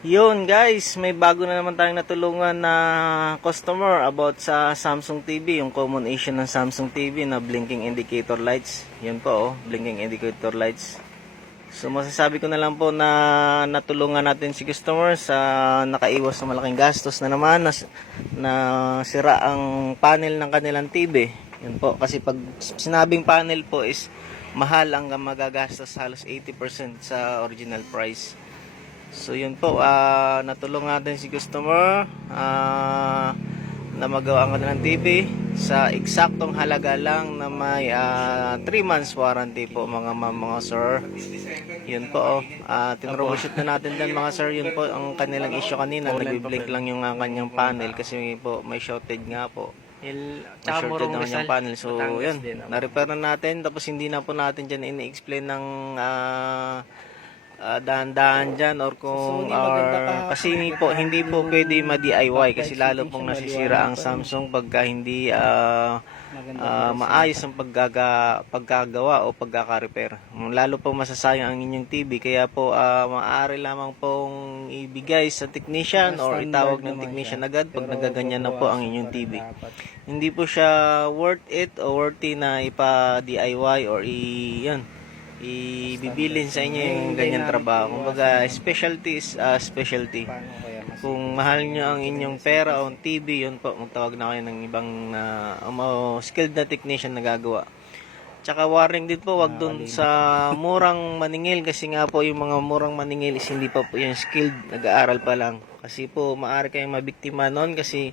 Yun guys, may bago na naman tayong natulungan na customer about sa Samsung TV, yung common issue ng Samsung TV na blinking indicator lights. Yun po, blinking indicator lights. So masasabi ko na lang po na natulungan natin si customer sa nakaiwas sa malaking gastos na naman na sira ang panel ng kanilang TV. Yun po, kasi pag sinabing panel po is mahal hanggang magagastos halos 80% sa original price. So yun po, natulungan natin si customer na magawa ang kanilang TV sa eksaktong halaga lang na may 3 months warranty po mga sir. Yun po, tinroubleshoot na natin din mga sir. Yun po ang kanilang issue kanina, nagbi-blink lang yung kanyang panel kasi po may shortage nga po. May shortage naman yung panel. So yun, na-repair na natin, tapos hindi na po natin dyan ini-explain ng dahan-dahan dyan or kung kasi hindi po pwede ma-DIY kasi lalo pong nasisira ang Samsung pagka hindi maayos ang pagkagawa o pagkaka-repair. Lalo po masasayang ang inyong TV, kaya po maaari lamang pong ibigay sa technician or itawag ng technician agad pag nagaganyan na po ang inyong TV. Hindi po siya worth it o worthy na ipa-DIY or ibibilin sa inyo yung ganyan trabaho. Kumbaga, specialty is specialty. Kung mahal nyo ang inyong pera o TV, yun po, magtawag na kayo ng ibang skilled na technician na gagawa. Tsaka warning din po, wag dun sa murang maningil, kasi nga po yung mga murang maningil is hindi pa po yung skilled, nag-aaral pa lang. Kasi po, maaari kayong mabiktima nun kasi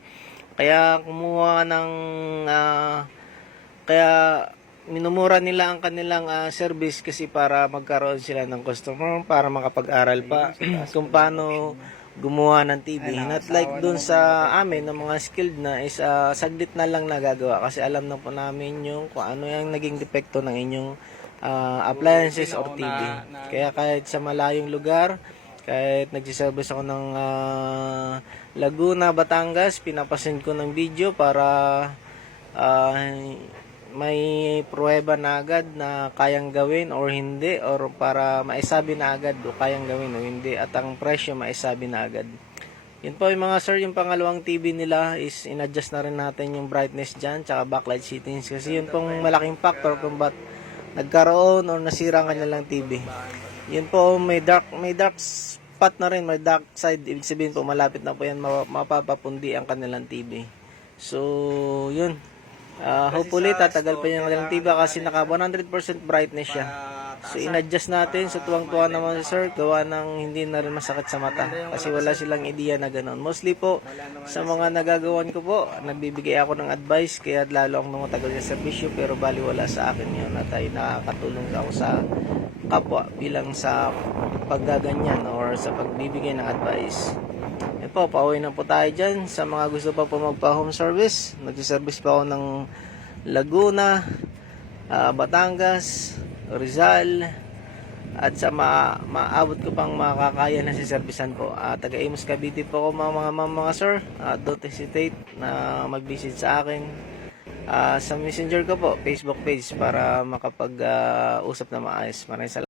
kaya kumuha ng kaya minumura nila ang kanilang service kasi para magkaroon sila ng customer, para makapag-aral pa kung paano gumawa ng TV. Not like dun sa amin ng mga skilled na is saglit na lang nagagawa kasi alam na po namin yung kung ano yung naging depekto ng inyong appliances or TV. Kaya kahit sa malayong lugar, kahit nagsiservice ako ng Laguna, Batangas, pinapasend ko ng video para may pruweba na agad na kayang gawin or hindi, or para maisabi na agad o kayang gawin o hindi, at ang presyo maisabi na agad. Yun po yung mga sir, yung pangalawang TV nila is in-adjust na rin natin yung brightness dyan tsaka backlight settings kasi yun pong malaking factor kung ba't nagkaroon or nasira ang kanilang TV. Yun po, may dark spot na rin, may dark side, ibig sabihin po malapit na po yan mapapapundi ang kanilang TV. So yun, hopefully tatagal pa yung kanilang TV kasi naka 100% brightness siya. So in-adjust natin, so tuwang-tuwa naman si sir, gawa ng hindi na rin masakit sa mata kasi wala silang ideya na gano'n. Mostly po sa mga nagagawan ko po, nagbibigay ako ng advice kaya lalo akong tumatagal sa serbisyo, pero baliwala sa akin yun at ay nakakatulong ako sa kapwa bilang sa paggaganyan or sa pagbibigay ng advice. Yan po, pauwi na po tayo dyan. Sa mga gusto pa po magpa-home service, nagsiservice pa ako ng Laguna, Batangas, Rizal, at sa maabot ko pang makakaya na siservisan po. Taga Imus Cavite po ako mga sir. Don't hesitate na mag-visit sa akin. Sa messenger ko po, Facebook page, para makapag-usap na maayos. Maraming salamat.